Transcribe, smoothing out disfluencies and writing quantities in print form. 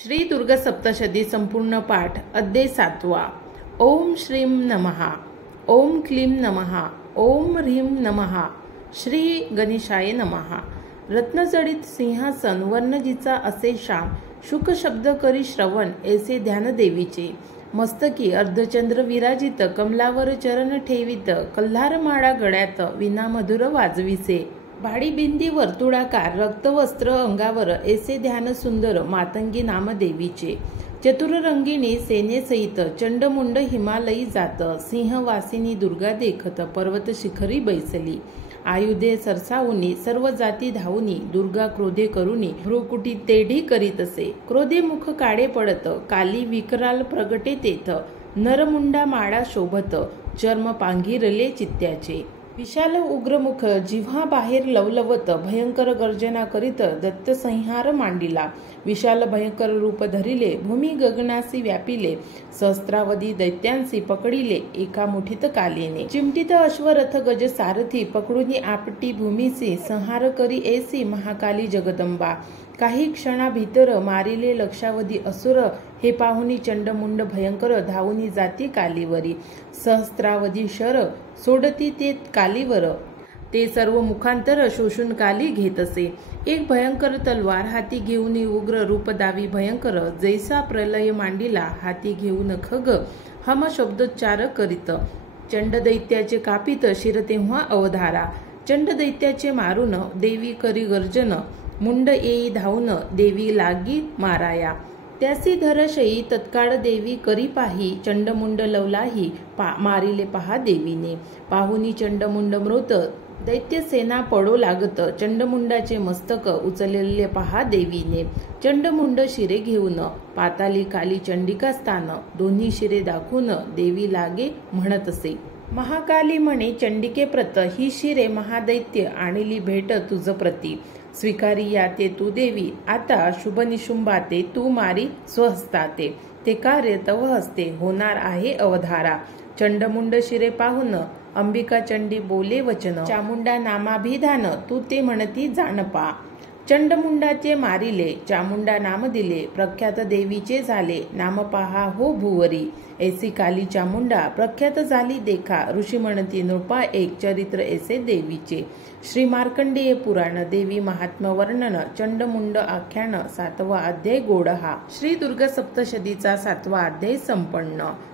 श्री दुर्गा सप्तशती संपूर्ण पाठ अध्याय 7वा। ओम श्रीं नमः, ओम क्लीं नमः, ओम ह्रीं नमः, श्री गणेशाय नमः। रत्नजडित सिंहासन वर्णजीचा असे श्याम, शुक शब्द करी श्रवण ऐसे ध्यान देवीचे। मस्तकी अर्धचंद्र विराजित, कमलावर चरण ठेवित, कल्हार माळा गळ्यात विना मधुर वाजविसे। भाडी बिंदी वर्तुळाकार, रक्तवस्त्र अंगावर ऐसे ध्यान सुंदर मातंगी नाम देवीचे। चतुररंगिणी सेनेसहित चंडमुंड हिमालयी जात, सिंहवासिनी दुर्गा देखत पर्वत शिखरी बैसली। आयुधे सरसावुनी सर्व जाती धावुनी, दुर्गा क्रोधे करुनी भ्रुकुटी तेढी करीत असे। क्रोधे मुख काळे पडत, काली विकराल प्रगटे तेथ, नरमुंडा माळा शोभत, चर्म पांघिरले चित्त्याचे। विशाल उग्रमुख जिव्हा बाहेर लवलवत, भयंकर गर्जना करीत दत्त संहार मांडिला। विशाल भयंकर रूप धरिले, भूमी गगनासी व्यापिले, सहस्त्रावधी दैत्यांसी पकडिले एका मुठीत कालीने। चिमटीत अश्वरथ गज सारथी, पकडुनी आपटी भूमीसी, संहार करी ऐसी महाकाली जगदंबा। काही क्षणा भीतर मारिले लक्षावधी असुर, हे पाहुनी चंडमुंड भयंकर धावुनी जाती कालीवरी। सहस्त्रावधी शर सोडती ते कालीवर, ते सर्व मुखांतर शोषून काली घेत असे। एक भयंकर तलवार हाती घेऊन उग्र रूप दावी भयंकर, जैसा प्रलय मांडिला हाती घेऊन खग हम शब्दोच्चार करीत। चंड दैत्याचे कापित शिर तेव्हा अवधारा, चंड दैत्याचे मारून देवी करी गर्जन, मुंड येई धावून देवी लागी माराया। त्यासी धरशयी तत्काळ देवी करी पाही, चंडमुंड लवलाही मारिले पहा देवीने। पाहुनी चंडमुंड मृत, दैत्य सेना पडो लागत, चंडमुंडाचे मस्तक उचलले पहा देवीने। चंडमुंड शिरे घेऊन पाताली काली चंडिका स्थान, दोन्ही शिरे दाखवून देवी लागे म्हणत असे। महाकाली म्हणे चंडिके प्रत, ही शिरे महादैत्य आणली भेट तुझ प्रती। स्वीकारी याते तू देवी, आता शुभ निशुंभाते तू मारी स्वहस्ताते। ते कार्य तव हस्ते होणार आहे अवधारा। चंडमुंड शिरे पाहून अंबिका चंडी बोले वचन, चामुंडा नामाभिधान तू ते म्हणती जाणपा। चंडमुंडाचे मारिले चामुंडा नाम दिले, प्रख्यात देवीचे झाले नाम पहा हो भुवरी। ऐसी काली चामुंडा प्रख्यात झाली देखा, ऋषी म्हणती नृपा एक चरित्र ऐसे देवीचे। श्री मार्कंडेय पुराण देवी महात्म्य वर्णन, चंडमुंड आख्यान 7वा अध्याय गोड हा। श्री दुर्गा सप्तशतीचा 7वा अध्याय संपन्न।